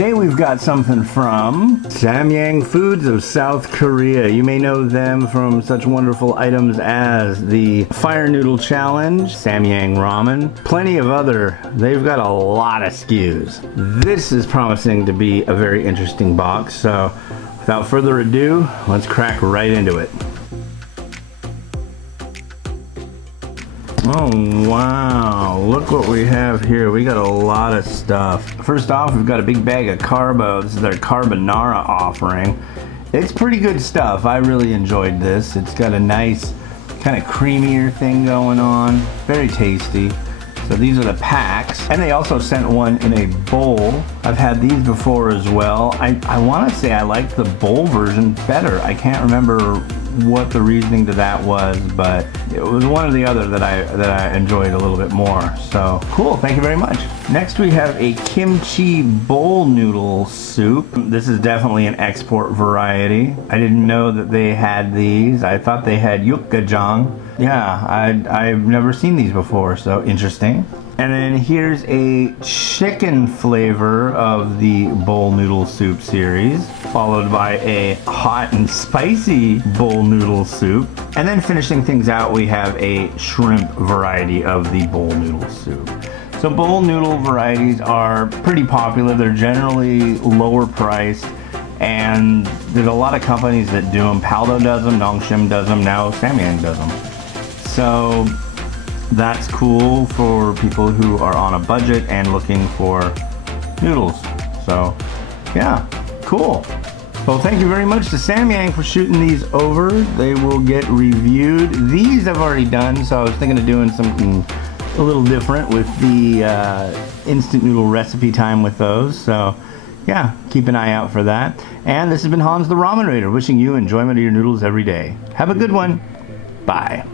Today we've got something from Samyang Foods of South Korea. You may know them from such wonderful items as the Fire Noodle Challenge, Samyang Ramen, plenty of other. They've got a lot of SKUs. This is promising to be a very interesting box, so without further ado, let's crack right into it. Oh wow, look what we have here. We got a lot of stuff. First off, we've got a big bag of carbo. This is their carbonara offering. It's pretty good stuff. I really enjoyed this. It's got a nice kind of creamier thing going on. Very tasty. So these are the packs. And they also sent one in a bowl. I've had these before as well. I want to say I liked the bowl version better. I can't remember what the reasoning to that was, but it was one or the other that I enjoyed a little bit more. So cool, thank you very much. Next we have a kimchi bowl noodle soup. This is definitely an export variety. I didn't know that they had these. I thought they had yukgajang. Yeah, I've never seen these before, so interesting. And then here's a chicken flavor of the bowl noodle soup series, followed by a hot and spicy bowl noodle soup. And then finishing things out, we have a shrimp variety of the bowl noodle soup. So bowl noodle varieties are pretty popular. They're generally lower priced, and there's a lot of companies that do them. Paldo does them, Nongshim does them, now Samyang does them. So that's cool for people who are on a budget and looking for noodles. So yeah, cool. Well, thank you very much to Samyang for shooting these over. They will get reviewed. These I've already done, so I was thinking of doing something a little different with the instant noodle recipe time with those. So yeah, keep an eye out for that. And this has been Hans the Ramen Rater, wishing you enjoyment of your noodles every day. Have a good one. Bye.